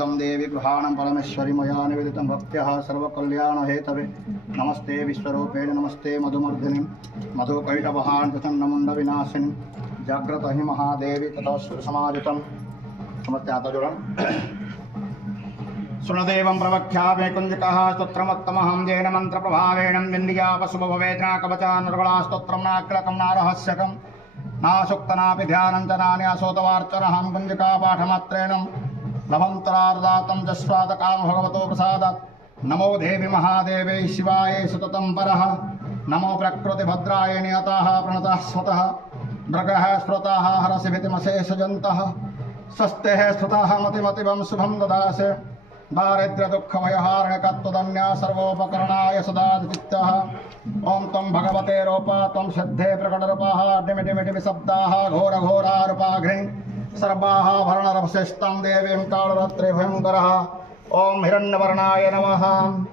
स्वागतं देवी गृहाणं परमेश्वरी मया निवेदितं भक्त्याः सर्वकल्याणहेतवे। नमस्ते विश्वरूपेण नमस्ते मधुमर्दिनी मधुकैटवहान् प्रचण्डमुण्डविनाशिनी जाग्रत हि महादेवी तथा सुरसमाजितं। नमस्ते हाथ जोड़न। सुनदेवं प्रवक्ष्यामि कुञ्जकः स्तोत्रमत्तमहं येन मन्त्रप्रभावेण विन्द्या पशुभवेद्ना कवचा निर्गुणा स्तोत्रं नाक्लकं नारहस्यकं नासूक्तनापि ध्यानं च नान्यासोतवार्चनहं कुञ्जका पाठमात्रेण लभन्तरार्दातं जस्वादकां भगवतो प्रसादात्। नमो देवी महादेवे शिवाय सततं परः नमो प्रकृतिभद्राय नियताः प्रणतः स्वतः मृगः स्मृताः हरसिभितिमशेषजन्तः स्वस्तेः स्तुताः मतिमतिवं शुभं ददासे। दारिद्र्य दुःख भयहारणकत्वदन्या सर्वोपकरणाय सदादित्यः। ओं त्वं भगवते रूपा त्वं सिद्धे प्रकटरूपाः डिमिडिमिडिमि शब्दाः घोरघोरारूपाघ्रीं सर्वाः भरणरभशिष्टां देवीं कालरात्रे भयङ्करः। ओं हिरण्यवर्णाय नमः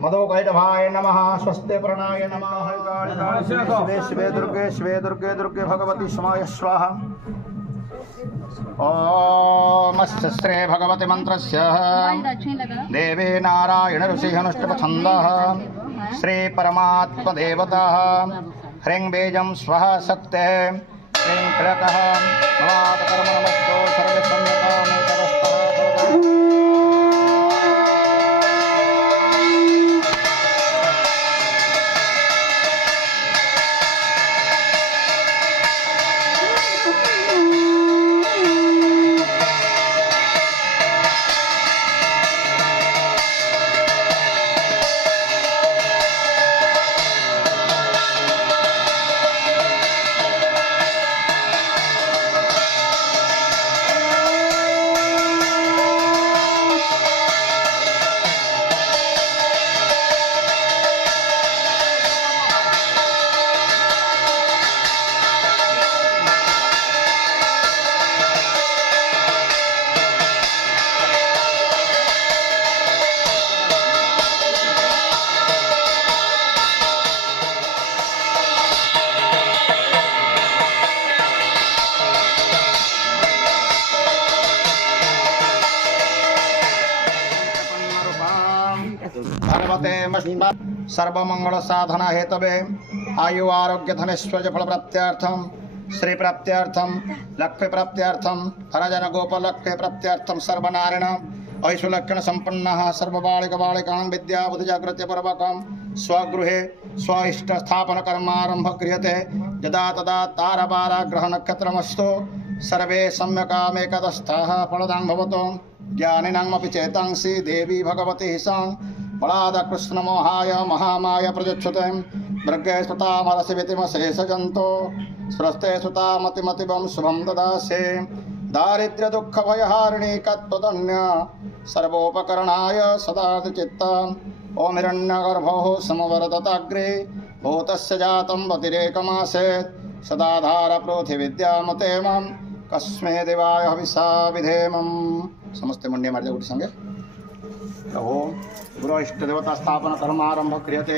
मधुकैटभाय नमः स्वस्तिपर्णाय नमः। शिवे शिवे दुर्गे दुर्गे भगवती समाय स्वाहा। ओम श्री भगवती मंत्रस्य देवी नारायण ऋषि अनुष्टुप्छन्दः श्री परमात्मा देवता ह्रीं बीजं स्वः शक्तिः ह्रीं क्लकः कर्म नमस्तो सर्वे सर्वमंगल साधना हेतवे आयु आरोग्य धनेश्वर्य फल प्राप्त्यार्थम श्री प्राप्त्यार्थम लक्ष्मी प्राप्त्यार्थम हरजन गोपलक्ष्मी प्राप्त्यार्थम सर्वनारायण ऐश्वर्यलक्षण संपन्नः सर्वबालिक बालिकां विद्या बुद्धि जागृत्य पूर्वकं स्वगृहे स्विष्ट स्थापन कर्मारंभ क्रियते। यदा तदा तारबारा ग्रह नक्षत्रमस्तु सर्वे सम्यकामेकदस्थाः फलदां भवतो। ज्ञानिनामपि चेतांसि देवी भगवती सां बलाद कृष्ण मोहाय महामाय प्रजच्छुते। मृगे स्मृतामरसिभितिमशेषजन्तो स्रस्ते सुतामतिमतिवं शुभं ददासे। दारिद्र्य दुःख भयहारिणी कत्वदन्या सर्वोपकरणाय सदाचित्ता। ओं हिरण्यगर्भो समवरदताग्रे भूतस्य जातं वतिरेकमासे सदाधार पृथिविद्यामते मां कस्मै देवाय हविषा विधेमं। समस्ते मुंडे मार्ज गुट संगे ओम गुरु इष्ट देवता स्थापन कर्मारंभ क्रियते।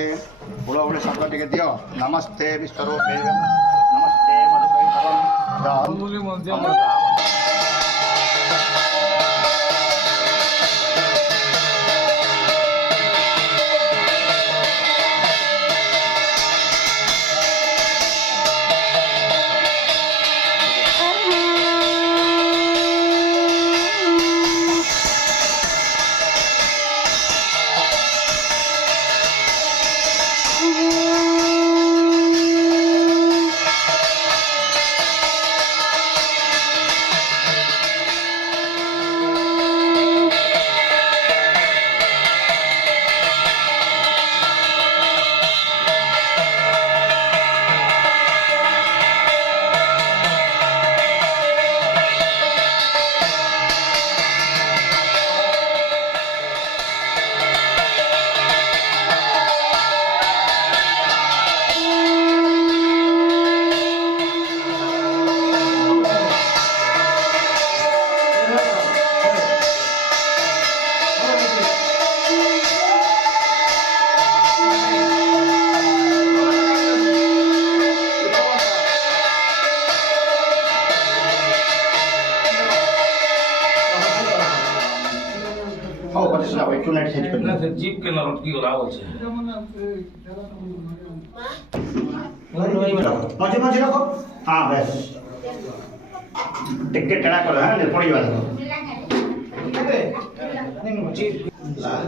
बुढ़ो बुढ़े शब्द टिके दियो। नमस्ते विश्वरूपे नमस्ते मधुकैटभं। একটু নেট সেট করে না সে জিপ কেন লটকি গলা আছে মঝে মঝে রাখো হ্যাঁ ব্যাস টিকে টেড়া করো হ্যাঁ পড়িবা দেখো জিপ লাল